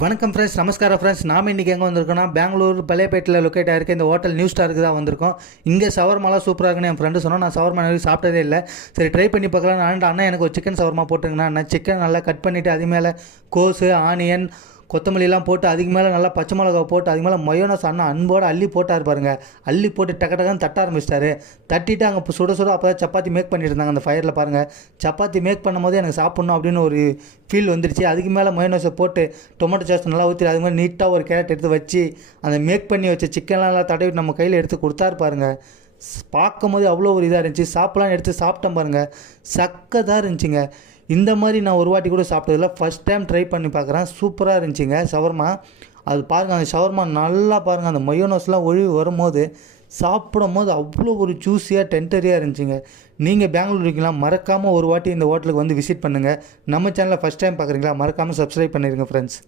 வணக்கம் ஃப்ரெண்ட்ஸ், நமஸ்காரம் ஃப்ரெண்ட்ஸ். நாம் இன்றைக்கி எங்கே வந்திருக்கோம்னா பெங்களூர் பழையப்பேட்டில் லொக்கேட் ஆகிருக்க இந்த ஹோட்டல் நியூ ஸ்டாருக்கு தான் வந்திருக்கோம். இங்கே சவர்மாலாம் சூப்பராக இருக்குன்னு என் ஃப்ரெண்டு சொன்னால், நான் சவர்மா வரைக்கும் சாப்பிட்டதே இல்லை. சரி ட்ரை பண்ணி பார்க்கலாம். அண்ணா எனக்கு ஒரு சிக்கன் சவர்மா போட்டுருங்கண்ணா. நான் சிக்கன் நல்லா கட் பண்ணிவிட்டு அது மேலே கோஸு, ஆனியன், கொத்தமல்லிலாம் போட்டு அதுக்கு மேலே நல்லா பச்சை மிளகா போட்டு அதுக்கு மேலே மயோனஸ் அண்ணா அன்போடு அள்ளி போட்டார் பாருங்க. அள்ளி போட்டு டக்குன்னு தட்ட ஆரம்பிச்சிட்டாரு. தட்டிட்டு அங்கே சுட அப்போ தான் சப்பாத்தி மேக் பண்ணிட்டு இருந்தாங்க அந்த ஃபயரில் பாருங்கள். சப்பாத்தி மேக் பண்ணும்போது எனக்கு சாப்பிட்ணும் அப்படின்னு ஒரு ஃபீல் வந்துருச்சு. அதுக்கு மேலே மயோனஸை போட்டு டொமேட்டோ சாஸ் நல்லா ஊற்றி அது மாதிரி நீட்டாக ஒரு கேரட் எடுத்து வச்சு அந்த மேக் பண்ணி வச்ச சிக்கன்லாம் நல்லா தடவி நம்ம கையில் எடுத்து கொடுத்தாரு பாருங்கள். பார்க்கும் போது அவ்வளோ ஒரு இதாக இருந்துச்சு. சாப்பிட்லாம் எடுத்து சாப்பிட்டேன் பாருங்கள், சக்கதாக இருந்துச்சுங்க. இந்த மாதிரி நான் ஒரு வாட்டி கூட சாப்பிட்டதில்ல, ஃபஸ்ட் டைம் ட்ரை பண்ணி பார்க்குறேன். சூப்பராக இருந்துச்சுங்க ஷவர்மா. அது பாருங்கள், அந்த ஷவர்மா நல்லா பாருங்கள், அந்த மயோனஸ்லாம் ஒழுவி வரும்போது சாப்பிடும் போது அவ்வளோ ஒரு ஜூஸியாக டென்டரியாக இருந்துச்சுங்க. நீங்கள் பெங்களூர் இருக்கீங்களா, மறக்காமல் ஒரு வாட்டி இந்த ஹோட்டலுக்கு வந்து விசிட் பண்ணுங்கள். நம்ம சேனலை ஃபஸ்ட் டைம் பார்க்குறீங்களா, மறக்காமல் சப்ஸ்கிரைப் பண்ணிடுங்க ஃப்ரெண்ட்ஸ்.